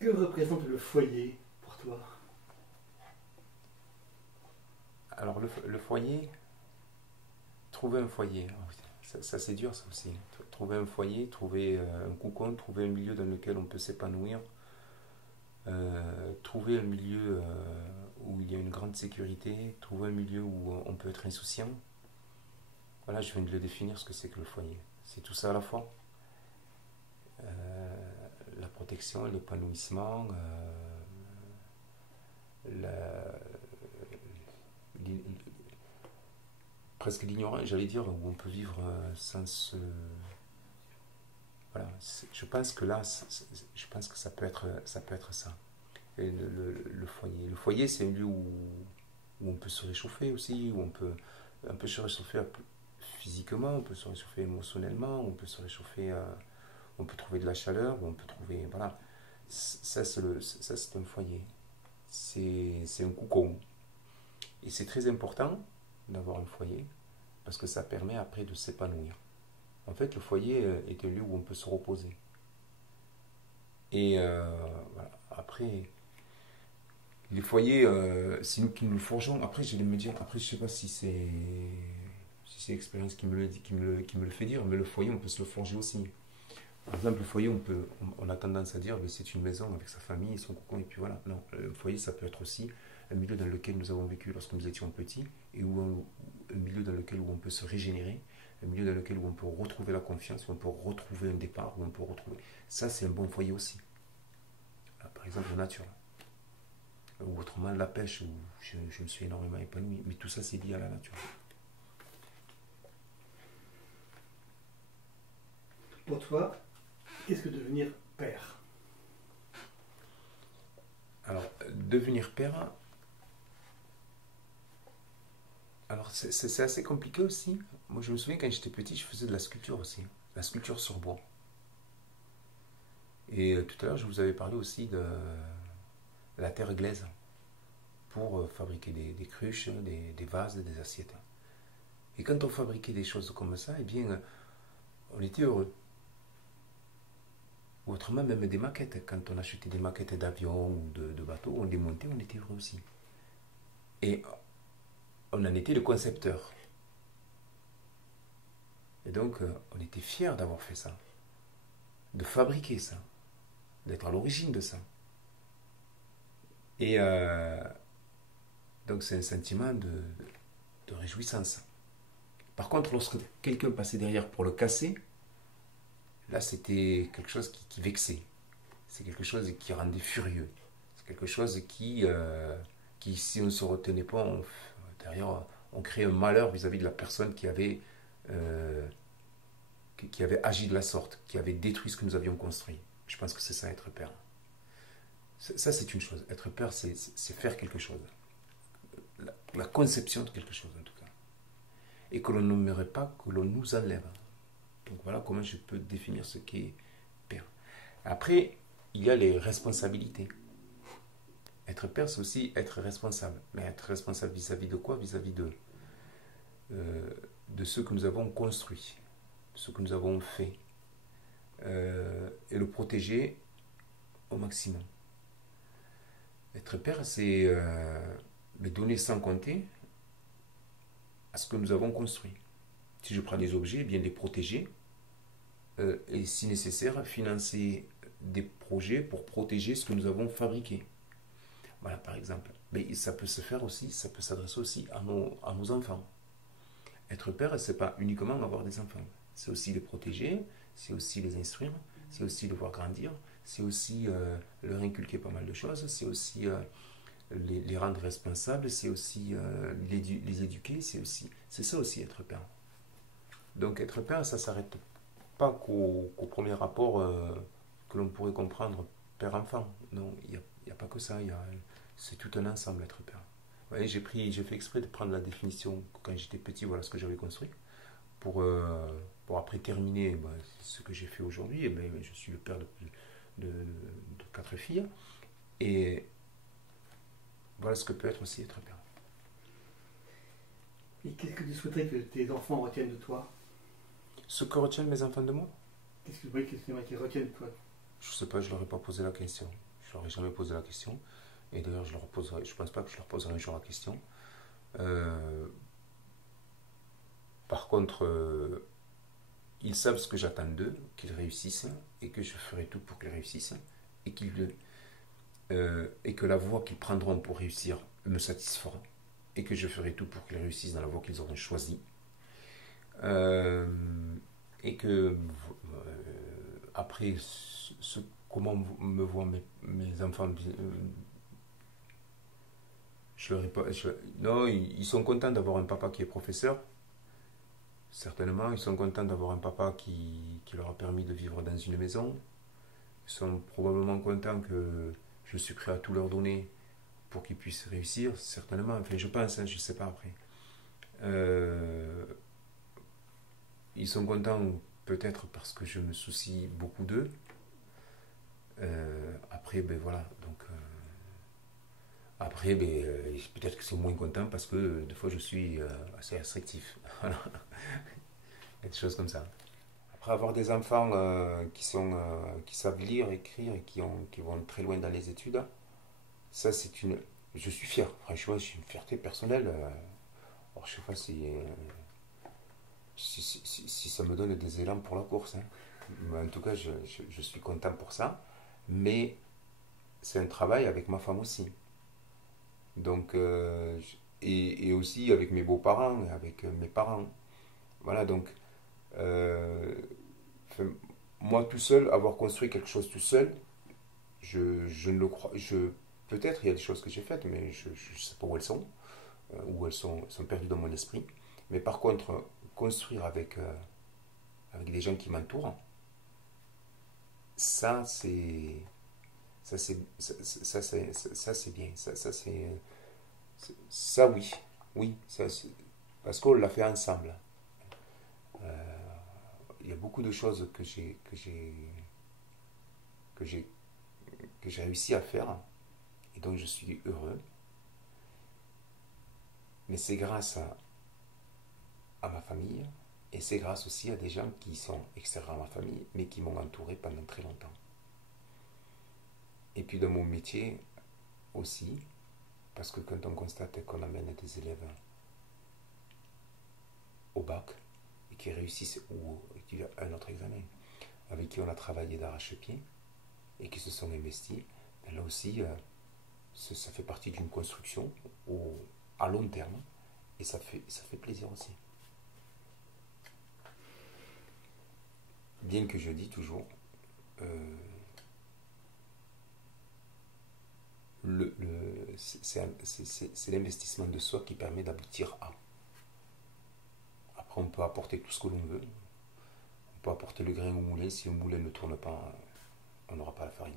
Que représente le foyer pour toi? Alors le foyer, trouver un foyer, ça, c'est dur ça aussi. Trouver un foyer, trouver un cocon, trouver un milieu dans lequel on peut s'épanouir, trouver un milieu où il y a une grande sécurité, trouver un milieu où on peut être insouciant. Voilà, je viens de le définir ce que c'est que le foyer. C'est tout ça à la fois. La protection, l'épanouissement, la- l'i- presque l'ignorance, j'allais dire, où on peut vivre sans se... Voilà, je pense que là, je pense que ça peut être ça. Et le foyer. Le foyer, c'est un lieu où on peut se réchauffer aussi, où on peut se réchauffer physiquement, on peut se réchauffer émotionnellement, on peut se réchauffer, on peut trouver de la chaleur, on peut trouver, voilà. Ça, c'est un foyer. C'est un cocon. Et c'est très important d'avoir un foyer parce que ça permet après de s'épanouir. En fait, le foyer est un lieu où on peut se reposer. Et voilà. Après, les foyers, c'est nous qui nous le forgeons. Après, je vais me dire, après, je sais pas si c'est l'expérience qui me le fait dire, mais le foyer, on peut se le forger aussi. Par exemple, le foyer, on a tendance à dire, que c'est une maison avec sa famille, son cocon, et puis voilà. Non, le foyer, ça peut être aussi un milieu dans lequel nous avons vécu lorsque nous étions petits, et un milieu dans lequel où on peut se régénérer, un milieu dans lequel où on peut retrouver la confiance, où on peut retrouver un départ, où on peut retrouver. Ça, c'est un bon foyer aussi. Par exemple, la nature. Ou autrement, la pêche, où je me suis énormément épanoui. Mais tout ça, c'est lié à la nature. Pour toi, qu'est-ce que devenir père? Alors, devenir père, alors c'est assez compliqué aussi. Moi, je me souviens quand j'étais petit, je faisais de la sculpture aussi. La sculpture sur bois. Et tout à l'heure, je vous avais parlé aussi de la terre glaise pour fabriquer des cruches, des vases, des assiettes. Et quand on fabriquait des choses comme ça, eh bien, on était heureux. Ou autrement, même des maquettes. Quand on achetait des maquettes d'avions ou de bateaux, on les montait, on était heureux aussi. Et on en était le concepteur. Et donc, on était fiers d'avoir fait ça, de fabriquer ça, d'être à l'origine de ça. Et donc, c'est un sentiment de réjouissance. Par contre, lorsque quelqu'un passait derrière pour le casser, là, c'était quelque chose qui vexait. C'est quelque chose qui rendait furieux. C'est quelque chose qui si on ne se retenait pas, derrière, on crée un malheur vis-à-vis de la personne euh, qui avait agi de la sorte, qui avait détruit ce que nous avions construit. Je pense que c'est ça, être père. Ça, c'est une chose. Être père, c'est faire quelque chose. La conception de quelque chose, en tout cas. Et que l'on n'aimerait pas que l'on nous enlève. Donc voilà comment je peux définir ce qu'est père. Après, il y a les responsabilités. Être père, c'est aussi être responsable. Mais être responsable vis-à-vis de quoi? Vis-à-vis de ce que nous avons construit, ce que nous avons fait. Et le protéger au maximum. Être père, c'est donner sans compter à ce que nous avons construit. Si je prends des objets, eh bien les protéger et si nécessaire, financer des projets pour protéger ce que nous avons fabriqué. Voilà, par exemple. Mais ça peut se faire aussi, ça peut s'adresser aussi à nos enfants. Être père, c'est pas uniquement avoir des enfants. C'est aussi les protéger, c'est aussi les instruire, c'est aussi les voir grandir, c'est aussi leur inculquer pas mal de choses, c'est aussi les rendre responsables, c'est aussi les éduquer, c'est ça aussi être père. Donc être père, ça s'arrête pas qu'au premier rapport que l'on pourrait comprendre père-enfant. Non, il y a pas que ça, c'est tout un ensemble être père. Vous voyez, j'ai fait exprès de prendre la définition quand j'étais petit, voilà ce que j'avais construit, pour après terminer ce que j'ai fait aujourd'hui. Et je suis le père de 4 filles, et voilà ce que peut être aussi être père. Et qu'est-ce que tu souhaiterais que tes enfants retiennent de toi? Ce que retiennent mes enfants de moi, Qu'est-ce que tu aimerais qu'ils retiennent de toi? je sais pas, je leur ai pas posé la question. Je leur ai jamais posé la question. Et d'ailleurs, je pense pas que je leur poserai un jour la question. Par contre, ils savent ce que j'attends d'eux, qu'ils réussissent et que je ferai tout pour qu'ils réussissent et et que la voie qu'ils prendront pour réussir me satisfera et que je ferai tout pour qu'ils réussissent dans la voie qu'ils auront choisie. Et que après, comment me voient mes enfants, je leur ai pas, non, ils sont contents d'avoir un papa qui est professeur. Certainement, ils sont contents d'avoir un papa qui leur a permis de vivre dans une maison. Ils sont probablement contents que je suis prêt à tout leur donner pour qu'ils puissent réussir. Certainement, enfin je pense, je ne sais pas après. Ils sont contents peut-être parce que je me soucie beaucoup d'eux. Après, ben voilà, donc... après, ben, peut-être que c'est moins content parce que des fois je suis assez restrictif. Voilà. Il y a des choses comme ça. Après avoir des enfants qui savent lire, écrire et qui vont très loin dans les études, ça c'est une... Je suis fier, franchement, c'est une fierté personnelle. Alors, je sais pas si ça me donne des élans pour la course. Hein. Mais en tout cas, je suis content pour ça. Mais c'est un travail avec ma femme aussi. Donc, et aussi avec mes beaux-parents, avec mes parents. Voilà, donc, euh, enfin, moi tout seul, avoir construit quelque chose tout seul, je ne le crois. Peut-être il y a des choses que j'ai faites, mais je ne sais pas où elles sont, ou elles sont perdues dans mon esprit. Mais par contre, construire avec des gens qui m'entourent, ça c'est ça c'est bien. Ça oui, oui, parce qu'on l'a fait ensemble. Il y a beaucoup de choses que j'ai que j'ai réussi à faire et donc je suis heureux. Mais c'est grâce à ma famille et c'est grâce aussi à des gens qui sont extérieurs à ma famille mais qui m'ont entouré pendant très longtemps. Et puis dans mon métier aussi, parce que quand on constate qu'on amène des élèves au bac et qui réussissent ou qui a un autre examen, avec qui on a travaillé d'arrache-pied et qui se sont investis, ben là aussi, ça fait partie d'une construction à long terme et ça fait plaisir aussi. Bien que je dis toujours, euh, c'est l'investissement de soi qui permet d'aboutir à. Après, on peut apporter tout ce que l'on veut. On peut apporter le grain au moulin. Si le moulin ne tourne pas, on n'aura pas la farine.